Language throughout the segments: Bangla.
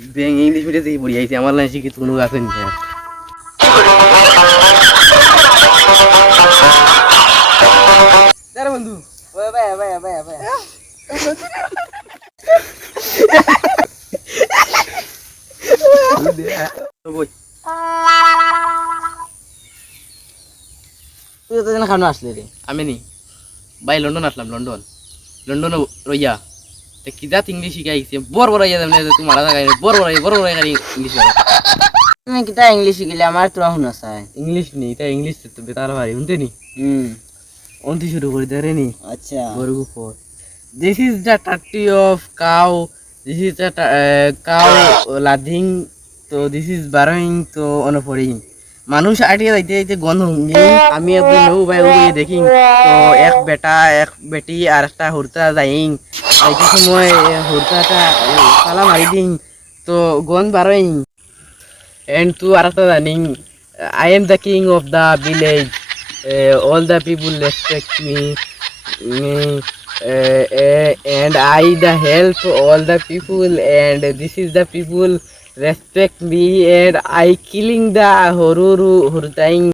ব্যাং ইংলিশ মিডিয়াম থেকে পড়ি আইছি আমার লাইন শিখি কোনো আছে না দাঁড়া বন্ধু ওই ভাই ভাই ভাই ভাই বই তুই তো যেন খানো আসলে রে আমি নি ভাই লন্ডন আসলাম লন্ডন রইয়া তে কিদাত ইংলিশ শিখাইছে বড় বড় ইয়া দেমনে তুমি মারা জায়গায় বড় বড় খালি ইংলিশ তুমি কিতা ইংলিশ শিখিলে আমার তোরা শুনা চাই ইংলিশ নি তা ইংলিশ তো বেতার ভারি শুনতে নি হুম অন্তি শুরু করে দেরে নি আচ্ছা গরু পর this is the tatty of cow this is the cow lathing তো this is burrowing তো অনপরিং মানুষ আটিয়ে যাইতে যাইতে গন্ধ আমি একদিন নৌ ভাই দেখি তো এক বেটা এক বেটি আর একটা হুরতা যাইং যাইতে সময় হুরতাটা পালা মারি দিং তো গন্ধ বারোইং and tu আর একটা জানিং I am the king of the village all the people respect me and I the help all the people and this is the people respect me and I killing the horuru hurtaing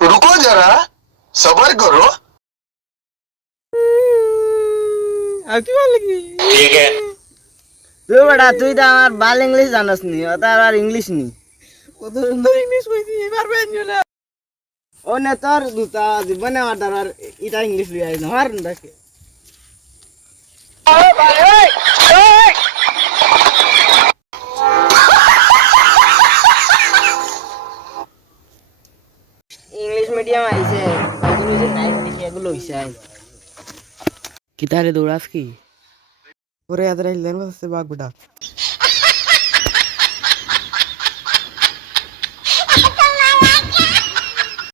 रुको जरा सबर करो ठीक है তুই বেটা তুই তো আমার বাল ইংলিশ জানাস নি ওটা আর ইংলিশ নি কত সুন্দর ইংলিশ কইছি পারবেন না ও না তোর দুটা জীবনে আমার দ্বারা এটা ইংলিশ লিয়ে আইন হার নাকি ইংলিশ মিডিয়াম আইছে এগুলো যে টাইপ দিছে এগুলো হইছে কিতারে দৌড়াস কি ওরে আদরা ইলেন বাসে বাগ বেটা